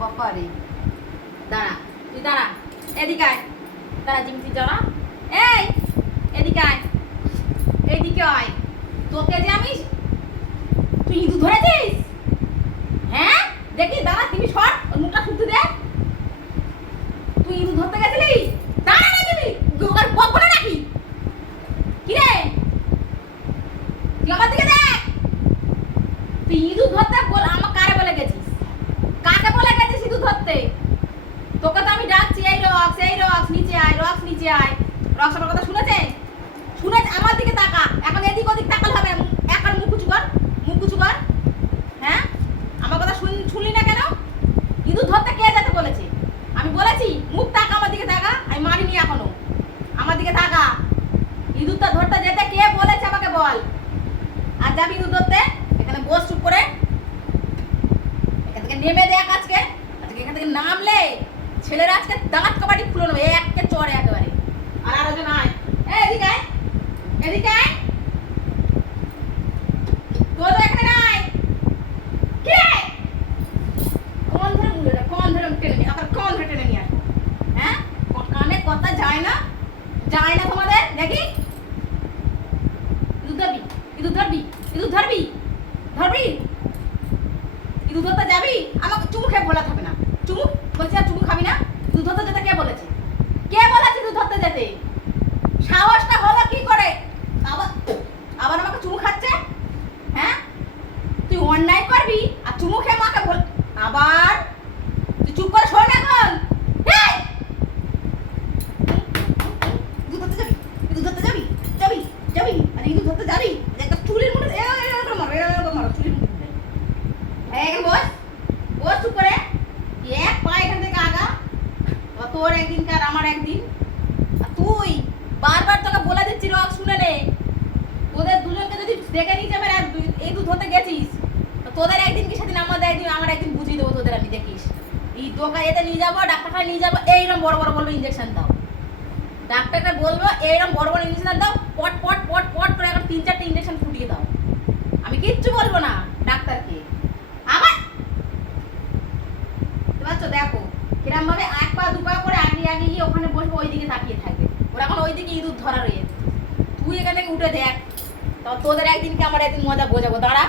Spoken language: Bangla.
পাপা রে দাঁড়া, তুই দাঁড়া, এদিকে আয়, দাঁড়া জিমিতি দাঁড়া, এই এদিকে আয়, এইদিকে আয়, তোকে যে আমি, তুই ইঁদুর ধরেছিস? হ্যাঁ দেখি দাঁড়া, তুমি সর, ওর মুখটা শুনতে দে। তুই ইঁদুর ধরতে গেছিলি? দাঁড়া না তুমি, ওর বকবো না নাকি? কি রে, তুই আমার দিকে দেখ। তুই ইঁদুর ধরতে বল, আমার কারে বলে গেছিস? কাকে বলে গেছিস ইঁদুর ধরতে? তোকে তো আমি ডাকছি, এই রক্স নিচে আয়, রক্স নিচে আয়। রক্স আমার কথা শুনেছে? শুনেছে? আমার দিকে তাকা, এখন এদিক ওদিক তাকালে হবে। এখন মুখ উঁচু কর, মুখ উঁচু কর। হ্যাঁ, আমার কথা শুনলি না কেন? ইঁদুর ধরতে কে যেতে বলেছে? আমি বলেছি মুখ তাকা, আমার দিকে তাকা। আমি মারিনি এখনো, আমার দিকে তাকা। ইঁদুরটা ধরতে যেতে কে বলেছে আমাকে বল। আর যাবি ইঁদুর ধরতে, এখানে বস চুপ করে, এখান থেকে নেমে দেখ। আজকে এখান থেকে নামলে ছেলেরা আজকে দাঁত কবাডি খুলে নেবে একে চড়ে একেবারে। আর আরেকজন আয়, এদিকে আয়, এদিকে আয়, তোর তো এখানে নাই। কি রে, কোন ধরে মুড়ে, কোন ধরে টেনে নিয়ে, আবার কোন ধরে টেনে নিয়ে আসবো? হ্যাঁ, কানে কথা যায় না, যায় না তোমাদের? দেখি ইঁদুর ধরবি, ইঁদুর ধরবি, ইঁদুর ধরবি, ধরবি, ইঁদুর ধরতে যাবি? আমাকে চুমু খেয়ে বলা থাকবে না। চুমু বলছি, আর চুমু খাবি না? দুধ ধরতে যেতে কে বলেছে? কে বলেছে দুধ ধরতে যেতে? সাহসটা হলো কি করে? আবার আবার আমাকে চুমু খাচ্ছে? হ্যাঁ, তুই অন্যায় করবি আর চুমু খেয়ে মাকে বল। আবার তুই চুপ করে শোন এখন। এই দুধ ধরতে যাবি, দুধ ধরতে যাবি, যাবি যাবি, আরে দুধ ধরতে যাবি? একটা চুলের মধ্যে এরকম মারো, এরকম মারো চুলের মধ্যে। এই বস, বস চুপ করে। এক পা এখান থেকে আগা, তোর একদিন কার আমার একদিন। আর তুই বারবার তোকে বলে দিচ্ছি, রক শুনে নে। তোদের দুজনকে যদি দেখে নিয়ে যাবে, এই দুধ হতে গেছিস, তোদের একদিন কি সেদিন আমাদের একদিন, আমার একদিন বুঝিয়ে দেবো তোদের। আমি দেখিস, এই দোকান এতে নিয়ে যাবো, ডাক্তারখানে নিয়ে যাবো, এইরকম বড় বড় বলবো ইঞ্জেকশন দাও। ডাক্তারটা বলবো এইরকম বড় বড় ইঞ্জেকশন দাও, পট পট পট পট করে এখন 3-4টে ইঞ্জেকশন ফুটিয়ে দাও। আমি কিচ্ছু বলবো না ডাক্তারকে। আবার দেখো কিরম ভাবে এক পা দু পা করে আগে আগে গিয়ে ওখানে বসবো, ওই দিকে তাকিয়ে থাকবে। ওরা এখন ওই দিকে ইঁদুর ধরা রয়েছে। তুই এখান থেকে উঠে দেখ, তো তোদের একদিন কি আমার একদিন মজা বোঝাবো। দাঁড়া।